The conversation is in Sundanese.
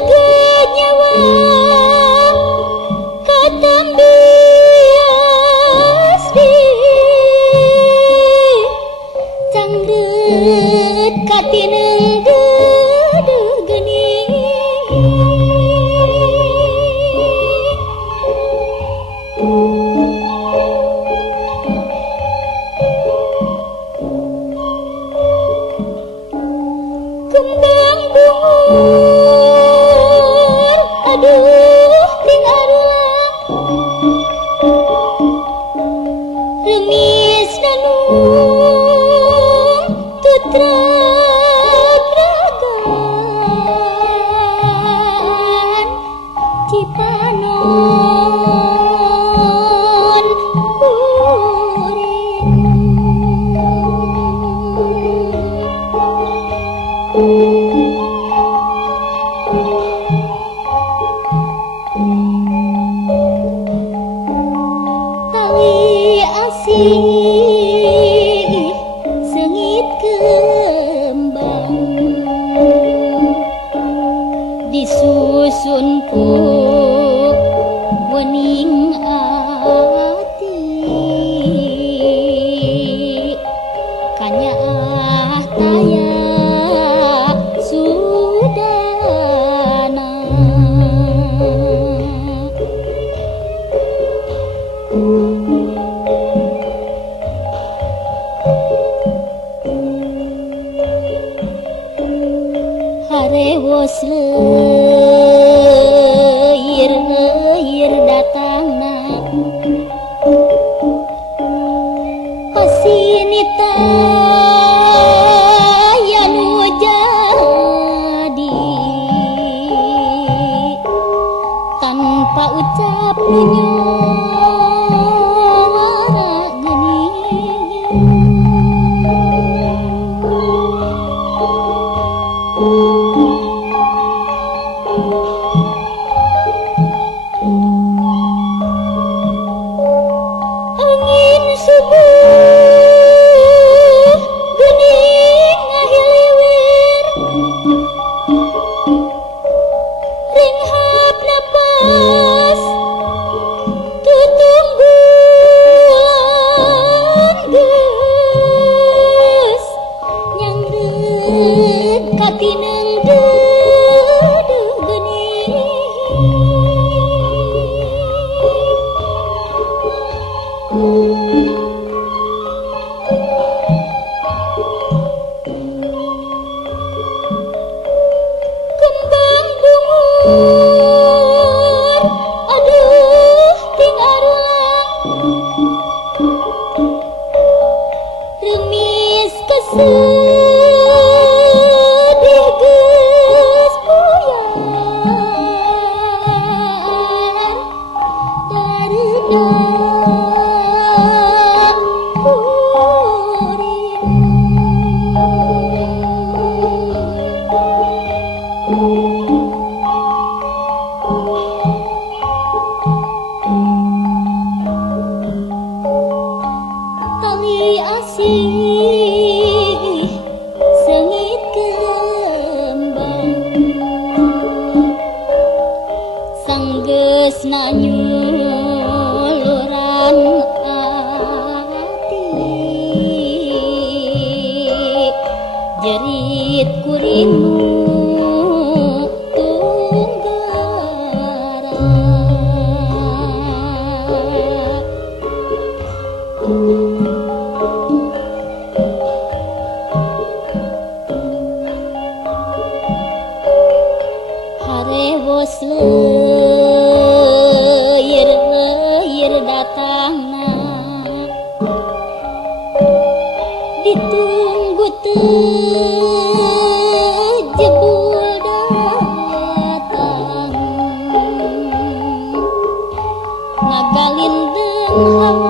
nyawa katambias di canggeut katineng dedeuh geuning kembang bungur aduh ting arulang remis nanung tutrabragan cipanon tawi asih sengit kembang disusun ku wening ati kanyaah taya sudana harewos leuir datangna pasinita yanu jadi tanpa ucap nyora angin subuh geuning ngahiliwir ringhap napas tutunggulan geus nyangreut katineng dedeuh geuning kembang bungur aduh ting arulang remis kesedih geus puyar daredah tawi asih sengit kembang sanggeus nyuluran ati jerit kuringmu tunggara harewos leuir datangna ditunggu teu jebul datang ngagalin deung